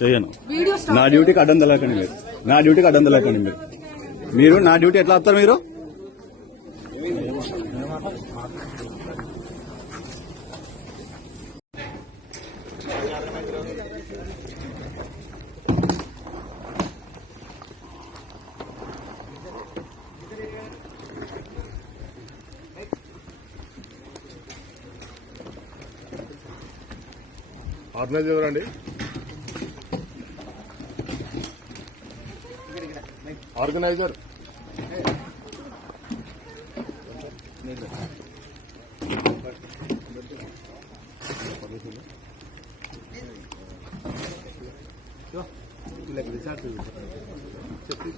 చేయను నా డ్యూటీకి అడ్డం తెలకండి మీరు. నా డ్యూటీకి అడ్డం తెలకండి మీరు. నా డ్యూటీ ఎట్లా వస్తారు మీరు? ఆర్గనైజ్ ఎవరండి? ఆర్గనైజర్ చెప్పి